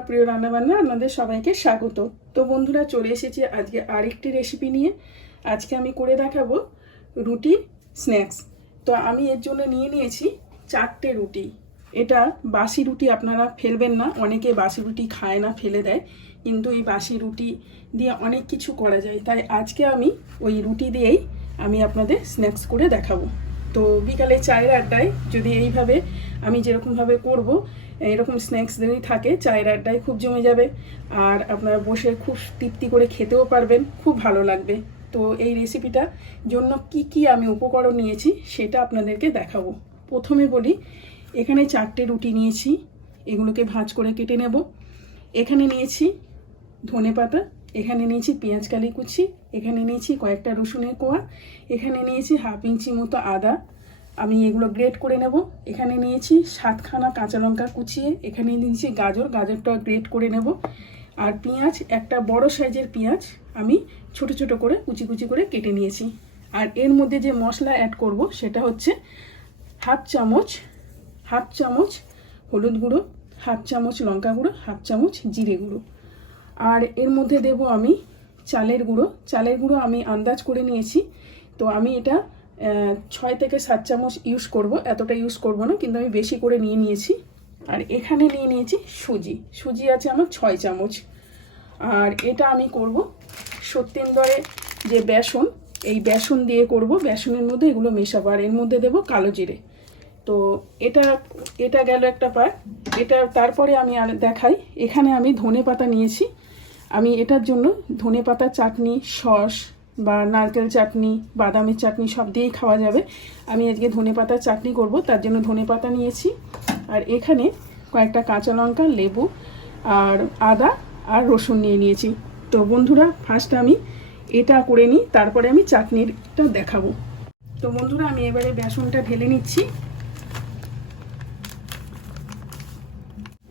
আমার প্রিয় রান্নাবান্না আপনাদের সবাইকে স্বাগত। তো বন্ধুরা, চলে এসেছি আজকে আরেকটি রেসিপি নিয়ে। আজকে আমি করে দেখাবো রুটি স্ন্যাক্স। তো আমি এর জন্য নিয়ে নিয়েছি 4টে রুটি। এটা বাসি রুটি, আপনারা ফেলবেন না, অনেকে বাসি রুটি খায় না, ফেলে দেয়, কিন্তু এই বাসি রুটি দিয়ে অনেক কিছু করা যায়। তাই আজকে আমি ওই রুটি দিয়েই আমি আপনাদের স্ন্যাক্স করে দেখাবো। তো বিকালে চায়ের আড্ডায় যদি এইভাবে আমি যেরকমভাবে করব, এরকম স্ন্যাক্স যদি থাকে, চায়ের আড্ডায় খুব জমে যাবে, আর আপনারা বসে খুব তৃপ্তি করে খেতেও পারবেন, খুব ভালো লাগবে। তো এই রেসিপিটার জন্য কি কি আমি উপকরণ নিয়েছি সেটা আপনাদেরকে দেখাবো। প্রথমে বলি, এখানে 4টে রুটি নিয়েছি, এগুলোকে ভাঁজ করে কেটে নেব। এখানে নিয়েছি ধনেপাতা, এখানে নিয়েছি পেঁয়াজ কালি কুচি, এখানে নিয়েছি কয়েকটা রসুনের কোয়া, এখানে নিয়েছি হাফ ইঞ্চি মতো আদা, আমি এগুলো গ্রেট করে নেব। এখানে নিয়েছি 7খানা কাঁচা লঙ্কা কুচিয়ে, এখানে নিয়েছি গাজরটা গ্রেট করে নেব। আর পেঁয়াজ, একটা বড় সাইজের পেঁয়াজ আমি ছোট ছোট করে কুচি কুচি করে কেটে নিয়েছি। আর এর মধ্যে যে মশলা অ্যাড করব সেটা হচ্ছে হাফ চামচ হলুদ গুঁড়ো, হাফ চামচ লঙ্কা গুঁড়ো, হাফ চামচ জিরে গুঁড়ো। আর এর মধ্যে দেব আমি চালের গুঁড়ো আমি আন্দাজ করে নিয়েছি। তো আমি এটা 6 থেকে 7 চামচ ইউজ করব, এতটা ইউজ করব না, কিন্তু আমি বেশি করে নিয়েছি। আর এখানে নিয়ে নিয়েছি সুজি আছে আমার 6 চামচ। আর এটা আমি করব সত্যিন্দরে যে বেসন, এই বেসন দিয়ে করব, বেসনের মধ্যে এগুলো মেশাবো। আর এর মধ্যে দেব কালো জিরে। তো এটা গেল একটা পার্ট। এটা তারপরে আমি আর দেখাই, এখানে আমি ধনেপাতা নিয়েছি। আমি এটার জন্য ধনেপাতা চাটনি, সস বা নারকেল চাটনি, বাদামের চাটনি সব দিয়েই খাওয়া যাবে। আমি আজকে ধনেপাতার চাটনি করব, তার জন্য ধনেপাতা নিয়েছি। আর এখানে কয়েকটা কাঁচা লঙ্কা, লেবু আর আদা আর রসুন নিয়েছি। তো বন্ধুরা, ফার্স্ট আমি এটা করে নিই, তারপরে আমি চাটনিটা দেখাবো। তো বন্ধুরা, আমি এবারে বেসনটা ঢেলে নিচ্ছি।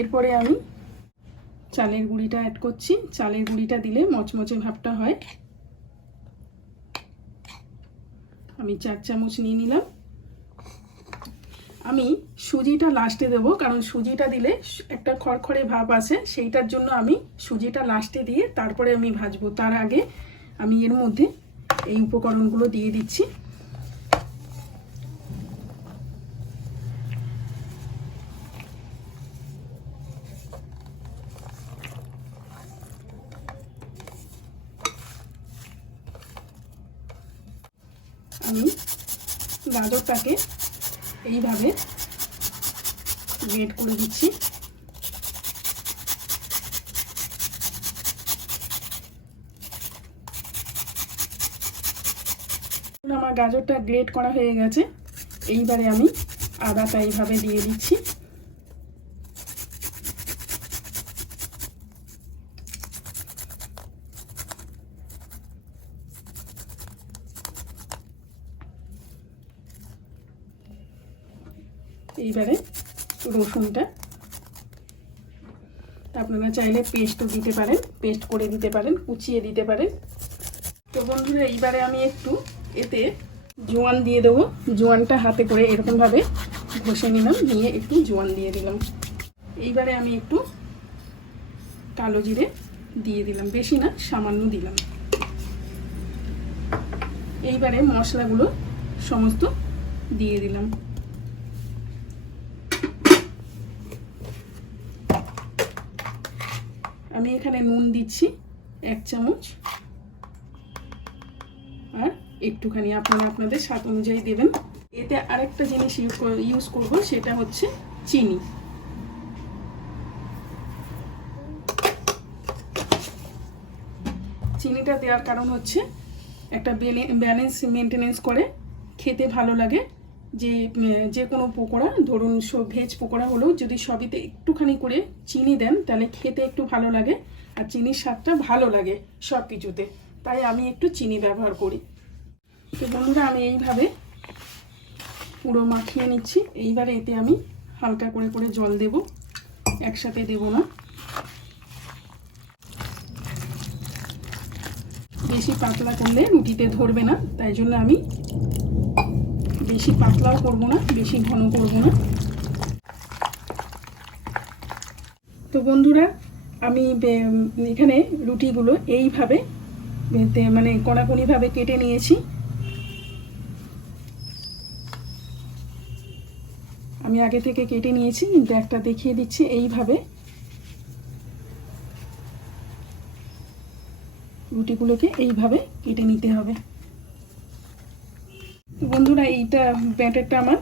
এরপরে আমি চালের গুঁড়িটা অ্যাড করছি। চালের গুঁড়িটা দিলে মচমচে ভাবটা হয়। আমি 4 চামচ নিয়ে নিলাম। আমি সুজিটা লাস্টে দেব, কারণ সুজিটা দিলে একটা খড়খড়ে ভাব আসে, সেইটার জন্য আমি সুজিটা লাস্টে দিয়ে তারপরে আমি ভাজবো। তার আগে আমি এর মধ্যে এই উপকরণগুলো দিয়ে দিচ্ছি। আমি গাজরটাকে এইভাবে গ্রেট করে দিচ্ছি। আমার গাজরটা গ্রেট করা হয়ে গেছে। এইবারে আমি আদাটা এইভাবে দিয়ে দিচ্ছি। এইবারে রসুনটা আপনারা চাইলে পেস্টও দিতে পারেন, পেস্ট করে দিতে পারেন, কুচিয়ে দিতে পারেন। তো বন্ধুরা, এইবারে আমি একটু এতে জোয়ান দিয়ে দেবো। জোয়ানটা হাতে করে এরকমভাবে ঘষে নিলাম, নিয়ে একটু জোয়ান দিয়ে দিলাম। এইবারে আমি একটু কালো জিরে দিয়ে দিলাম, বেশি না, সামান্য দিলাম। এইবারে মশলাগুলো সমস্ত দিয়ে দিলাম। আমি এখানে নুন দিচ্ছি 1 চামচ, আর একটুখানি আপনারা আপনাদের স্বাদ অনুযায়ী দেবেন। এতে আরেকটা জিনিস ইউজ করব, সেটা হচ্ছে চিনি। চিনিটা দেওয়ার কারণ হচ্ছে একটা ব্যালেন্স মেনটেনেন্স করে, খেতে ভালো লাগে। যে কোনো পকোড়া, ধরুন ভেজ পকোড়া হলেও যদি সবিতে একটুখানি করে চিনি দেন, তাহলে খেতে একটু ভালো লাগে, আর চিনির স্বাদটা ভালো লাগে সব কিছুতে। তাই আমি একটু চিনি ব্যবহার করি। তো বন্ধুরা, আমি এইভাবে পুরো মাখিয়ে নিচ্ছি। এইবারে এতে আমি হালকা করে করে জল দেব, একসাথে দেব না। বেশি পাতলা করলে রুটিতে ধরবে না, তাই জন্য আমি বেশি পাতলাও করব না, বেশি ঘন করব না। তো বন্ধুরা, আমি এখানে রুটিগুলো এইভাবে মানে কোনাকুনিভাবে কেটে নিয়েছি। আমি আগে থেকে কেটে নিয়েছি, কিন্তু একটা দেখিয়ে দিচ্ছি। এইভাবে রুটিগুলোকে এইভাবে কেটে নিতে হবে। তো বন্ধুরা, এইটা ব্যাটারটা আমার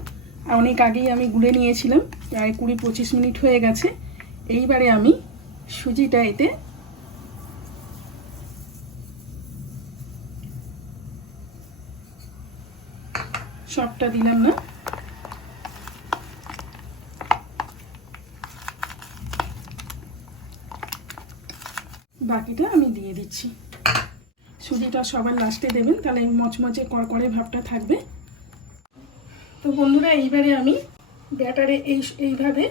অনেক আগেই আমি গুলে নিয়েছিলাম, প্রায় 20-25 মিনিট হয়ে গেছে। এইবারে আমি সুজিটা এতে সবটা দিলাম না, বাকিটা আমি দিয়ে দিচ্ছি। সুজিটা সবার লাস্টে দেবেন, তাহলে মচমচে করকরে ভাবটা থাকবে। তো বন্ধুরা, এইবারে আমি ব্যাটারে এইভাবে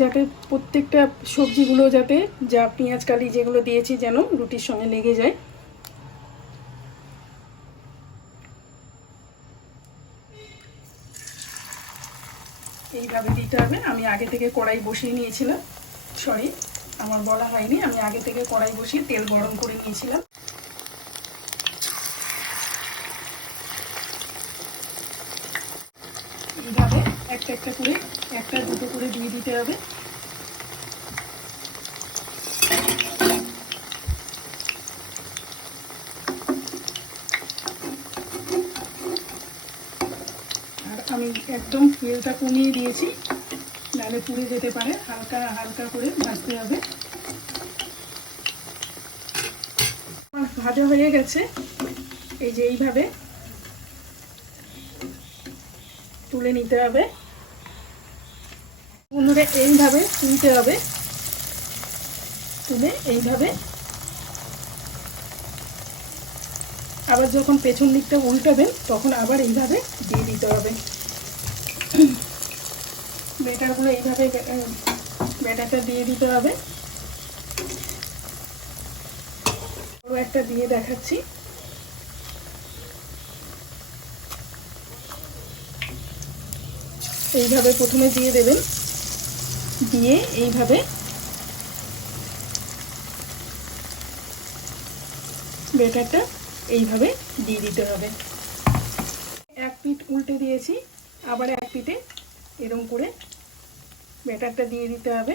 যাতে প্রত্যেকটা সবজিগুলো যাতে যা পেঁয়াজ কালি যেগুলো দিয়েছি যেন রুটির সঙ্গে লেগে যায়। এইভাবে দিতে হবে। আমি আগে থেকে কড়াই বসিয়ে নিয়েছিলাম, সরি আমার বলা হয়নি, আমি আগে থেকে কড়াই বসিয়ে তেল গরম করে নিয়েছিলাম। এইভাবে একটা একটা করে, একটা দুটো করে দিয়ে দিতে হবে। আর আমি একদম তেলটা কমিয়ে দিয়েছি, নাহলে পুড়ে যেতে পারে। হালকা হালকা করে ভাজতে হবে। ভাজা হয়ে গেছে, এই যে এইভাবে তুলে নিতে হবে। বন্ধুরা, এইভাবে তুলতে হবে, তুলে এইভাবে আবার যখন পেছন দিকটা উল্টাবেন তখন আবার এইভাবে দিয়ে দিতে হবে। ব্যাটারগুলো এইভাবে ব্যাটারটা দিয়ে দিতে হবে। আরও একটা দিয়ে দেখাচ্ছি। এইভাবে প্রথমে দিয়ে দেবেন, দিয়ে এইভাবে ব্যাটারটা এইভাবে দিয়ে দিতে হবে। এক পিঠ উল্টে দিয়েছি, আবার এক পিঠে এরকম করে ব্যাটারটা দিয়ে দিতে হবে।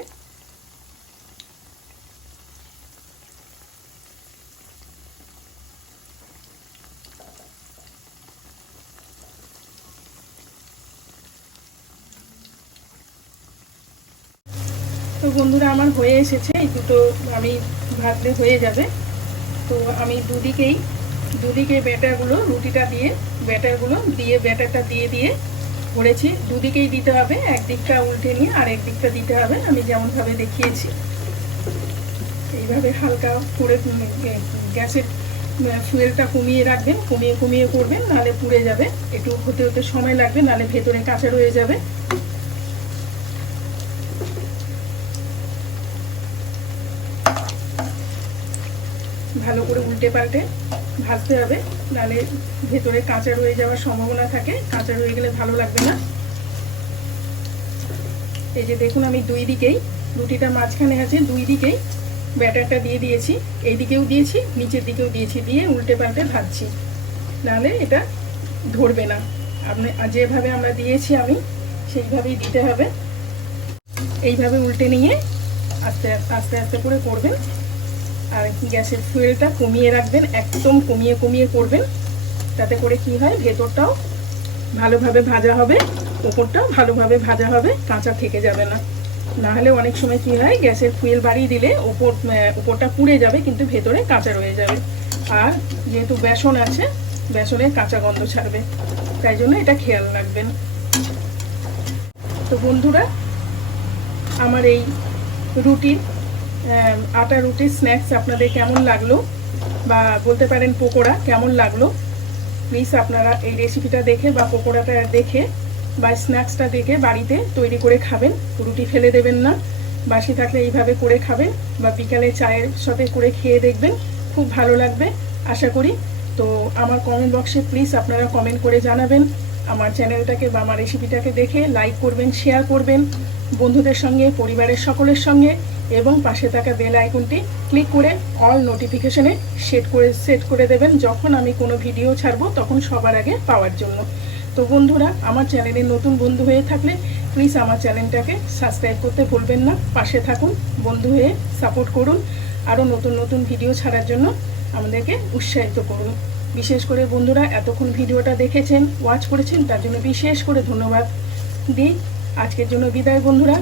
তো বন্ধুরা, আমার হয়ে এসেছে, এই দুটো আমি ভাজলে হয়ে যাবে। তো আমি দুদিকে ব্যাটারগুলো রুটিটা দিয়ে ব্যাটারটা দিয়ে করেছি। দুদিকেই দিতে হবে, একদিকটা উল্টে নিয়ে আর একদিকটা দিতে হবে, আমি যেমনভাবে দেখিয়েছি। এইভাবে হালকা করে গ্যাসের ফুয়েলটা কমিয়ে রাখবেন, কমিয়ে করবেন, নাহলে পুড়ে যাবে। একটু হতে হতে সময় লাগবে, নাহলে ভেতরে কাঁচা রয়ে যাবে। ভালো করে উল্টে পাল্টে ভাজতে হবে, নাহলে ভেতরে কাঁচা রয়ে যাওয়ার সম্ভাবনা থাকে। কাঁচা রয়ে গেলে ভালো লাগবে না। এই যে দেখুন, আমি দুই দিকেই, রুটিটা মাঝখানে আছে, দুই দিকেই ব্যাটারটা দিয়ে দিয়েছি। এই দিকেও দিয়েছি, নিচের দিকেও দিয়েছি, দিয়ে উল্টে পাল্টে ভাজছি, নাহলে এটা ধরবে না। আপনি যেভাবে আমরা দিয়েছি আমি সেইভাবেই দিতে হবে। এইভাবে উল্টে নিয়ে আস্তে আস্তে আস্তে করে করবেন। আর গ্যাসের ফুয়েলটা কমিয়ে রাখবেন, একদম কমিয়ে করবেন, তাতে করে কি হয়, ভেতরটাও ভালোভাবে ভাজা হবে, উপরটাও ভালোভাবে ভাজা হবে, কাঁচা থেকে যাবে না। না হলে অনেক সময় কি হয়, গ্যাসের ফুয়েল বাড়িয়ে দিলে উপরটা পুড়ে যাবে, কিন্তু ভেতরে কাঁচা রয়ে যাবে। আর যেহেতু বেসন আছে, বেসনের কাঁচা গন্ধ ছাড়বে, তাই জন্য এটা খেয়াল রাখবেন। তো বন্ধুরা, আমার এই রুটির আটা রুটির স্ন্যাক্স আপনাদের কেমন লাগলো, বা বলতে পারেন পকোড়া কেমন লাগলো, প্লিজ আপনারা এই রেসিপিটা দেখে বা পকোড়াটা দেখে বা স্ন্যাক্সটা দেখে বাড়িতে তৈরি করে খাবেন। রুটি ফেলে দেবেন না, বাসি থাকলে এইভাবে করে খাবেন, বা বিকালে চায়ের সাথে করে খেয়ে দেখবেন, খুব ভালো লাগবে আশা করি। তো আমার কমেন্ট বক্সে প্লিজ আপনারা কমেন্ট করে জানাবেন। আমার চ্যানেলটাকে বা আমার রেসিপিটাকে দেখে লাইক করবেন, শেয়ার করবেন, বন্ধুদের সঙ্গে, পরিবারের সকলের সঙ্গে, এবং পাশে থাকা বেল আইকনটি ক্লিক করে অল নোটিফিকেশনে সেট করে দেবেন, যখন আমি কোনো ভিডিও ছাড়বো তখন সবার আগে পাওয়ার জন্য। তো বন্ধুরা, আমার চ্যানেলে নতুন বন্ধু হয়ে থাকলে প্লিজ আমার চ্যানেলটাকে সাবস্ক্রাইব করতে ভুলবেন না। পাশে থাকুন, বন্ধু হয়ে সাপোর্ট করুন, আরও নতুন নতুন ভিডিও ছাড়ার জন্য আমাদেরকে উৎসাহিত করুন। বিশেষ করে বন্ধুরা এতক্ষণ ভিডিওটা দেখেছেন, ওয়াচ করেছেন, তার জন্য বিশেষ করে ধন্যবাদ দিই। আজকের জন্য বিদায় বন্ধুরা।